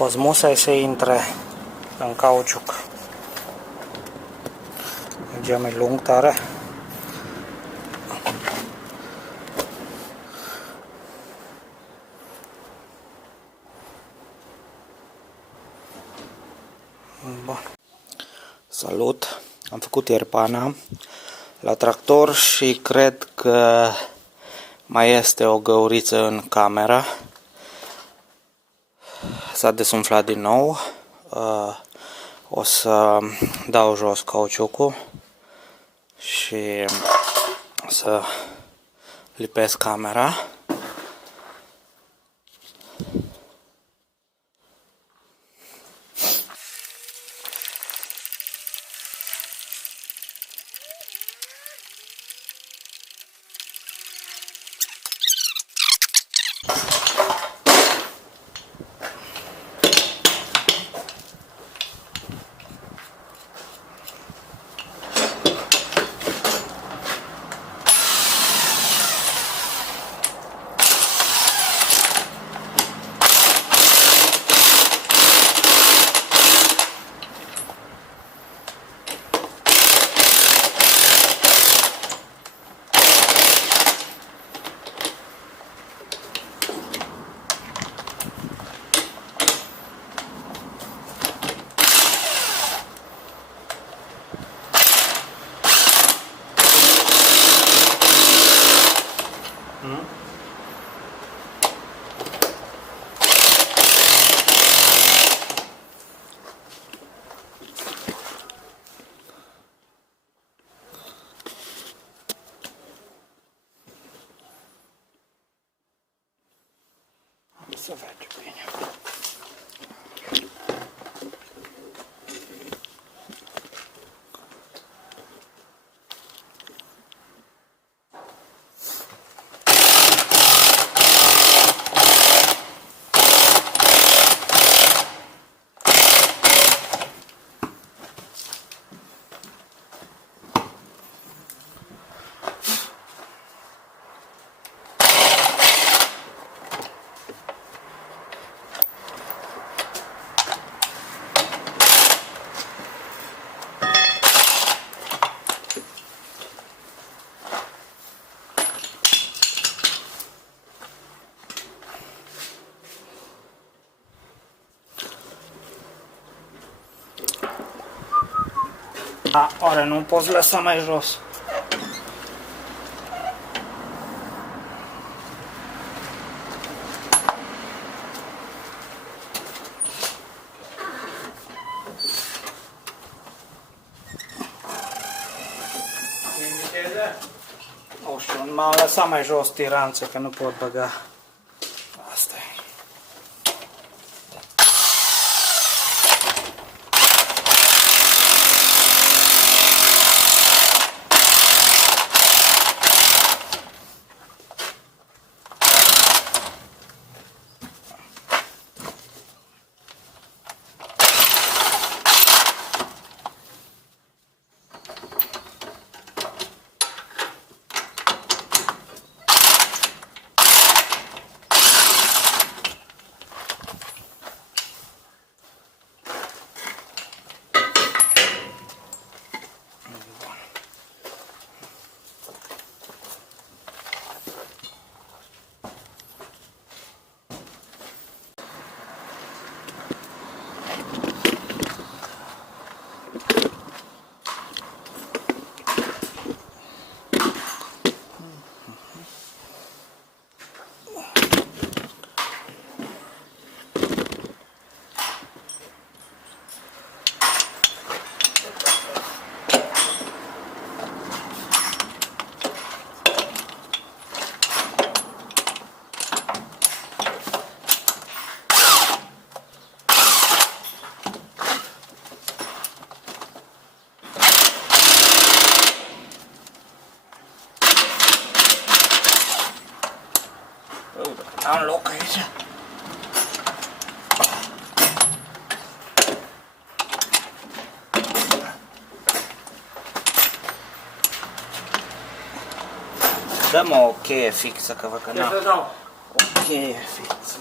Osmusai să intre în cauciuc. Geam e lung tare. Bun. Salut! Am făcut ieri Pana la tractor și cred că mai este o găuriță în cameră. S-a desumflat din nou. O să dau jos cauciucul și să lipesc camera. Să merge bine. Oare nu poți lăsa mai jos? Nu știu, m-am lăsat mai jos tiranță, că nu pot băga. Asta e. Am loc aici. Dă-mă o cheie fixă, că văd că n-am. O cheie fixă.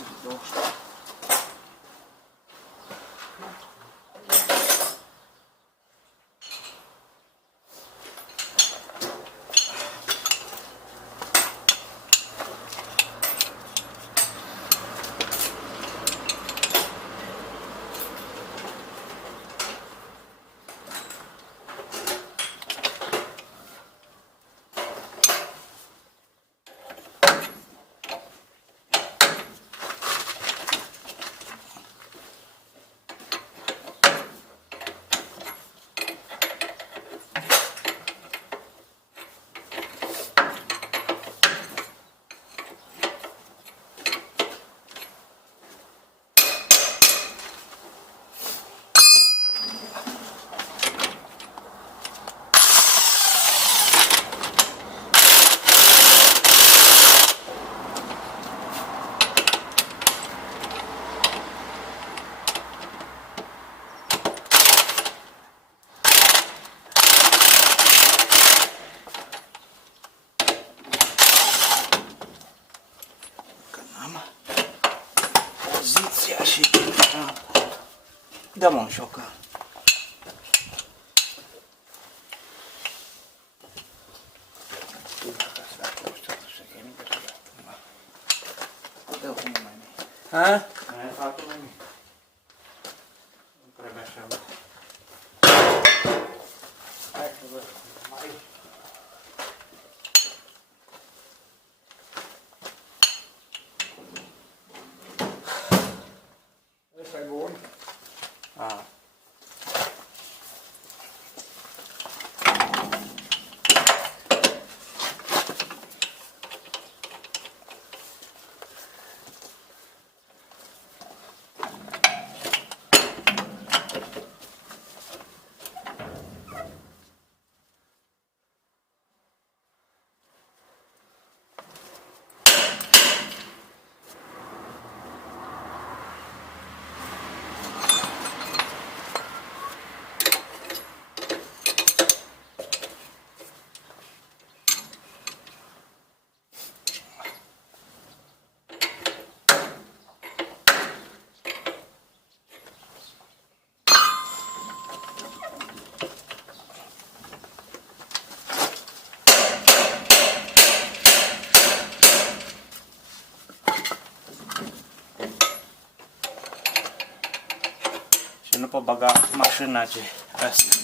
și dăm un șocan. Ha? Mai fac mai mic. Nu trebuie așa mult. Hai să văd. Mai. Ăsta e bun. Ah. Nu pot băga mașina ce asta.